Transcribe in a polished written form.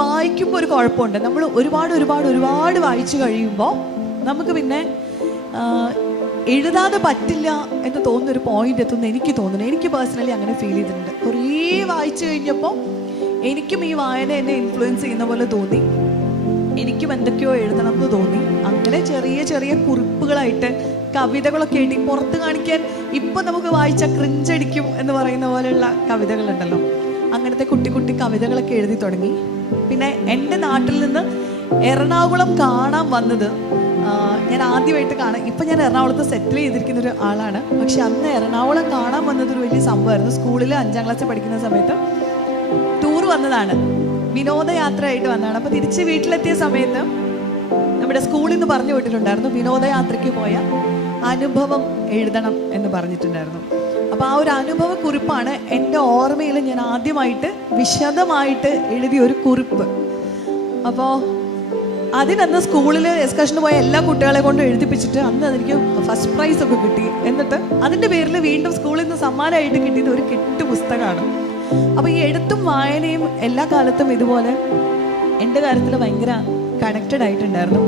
വായിക്കുമ്പോൾ ഒരു കുഴപ്പമുണ്ട്. നമ്മൾ ഒരുപാട് വായിച്ചു കഴിയുമ്പോൾ നമുക്ക് പിന്നെ എഴുതാതെ പറ്റില്ല എന്ന് തോന്നുന്നൊരു പോയിന്റ് എത്തുന്ന എനിക്ക് തോന്നുന്നു. എനിക്ക് പേഴ്സണലി അങ്ങനെ ഫീൽ ചെയ്തിട്ടുണ്ട്. കുറേ വായിച്ചു കഴിഞ്ഞപ്പോൾ എനിക്കും ഈ വായന എന്നെ ഇൻഫ്ലുവൻസ് ചെയ്യുന്ന പോലെ തോന്നി. എനിക്കും എന്തൊക്കെയോ എഴുതണം എന്ന് തോന്നി. അങ്ങനെ ചെറിയ ചെറിയ കുറിപ്പുകളായിട്ട് കവിതകളൊക്കെ എഴുതി പുറത്ത് കാണിക്കാൻ ഇപ്പം നമുക്ക് വായിച്ച ക്രിഞ്ചടിക്കും എന്ന് പറയുന്ന പോലെയുള്ള കവിതകളുണ്ടല്ലോ, അങ്ങനത്തെ കുട്ടി കുട്ടി കവിതകളൊക്കെ എഴുതി തുടങ്ങി. പിന്നെ എൻ്റെ നാട്ടിൽ നിന്ന് എറണാകുളം കാണാൻ വന്നത് ഞാൻ ആദ്യമായിട്ട് കാണാൻ, ഇപ്പം ഞാൻ എറണാകുളത്ത് സെറ്റിൽ ചെയ്തിരിക്കുന്ന ഒരു ആളാണ്. പക്ഷെ അന്ന് എറണാകുളം കാണാൻ വന്നത് ഒരു വലിയ സംഭവമായിരുന്നു. സ്കൂളിൽ 5ാം ക്ലാസ്സിൽ പഠിക്കുന്ന സമയത്ത് ടൂർ വന്നതാണ്, വിനോദയാത്രയായിട്ട് വന്നതാണ്. അപ്പോൾ തിരിച്ച് വീട്ടിലെത്തിയ സമയത്ത് നമ്മുടെ സ്കൂളിൽ നിന്ന് പറഞ്ഞു വിട്ടിട്ടുണ്ടായിരുന്നു വിനോദയാത്രയ്ക്ക് പോയ അനുഭവം എഴുതണം എന്ന് പറഞ്ഞിട്ടുണ്ടായിരുന്നു. അപ്പോൾ ആ ഒരു അനുഭവ കുറിപ്പാണ് എൻ്റെ ഓർമ്മയിൽ ഞാൻ ആദ്യമായിട്ട് വിശദമായിട്ട് എഴുതിയ ഒരു കുറിപ്പ്. അപ്പോൾ അതിനന്ന് സ്കൂളിൽ എക്സ്കർഷന് പോയ എല്ലാ കുട്ടികളെ കൊണ്ട് എഴുതിപ്പിച്ചിട്ട് അന്ന് അതെനിക്ക് ഫസ്റ്റ് പ്രൈസ് ഒക്കെ കിട്ടി. എന്നിട്ട് അതിൻ്റെ പേരിൽ വീണ്ടും സ്കൂളിൽ നിന്ന് സമ്മാനമായിട്ട് കിട്ടിയത് ഒരു കെട്ട് പുസ്തകമാണ്. അപ്പോൾ ഈ എഴുത്തും വായനയും എല്ലാ കാലത്തും ഇതുപോലെ എൻ്റെ കാര്യത്തിൽ ഭയങ്കര കണക്റ്റഡ് ആയിട്ടുണ്ടായിരുന്നു.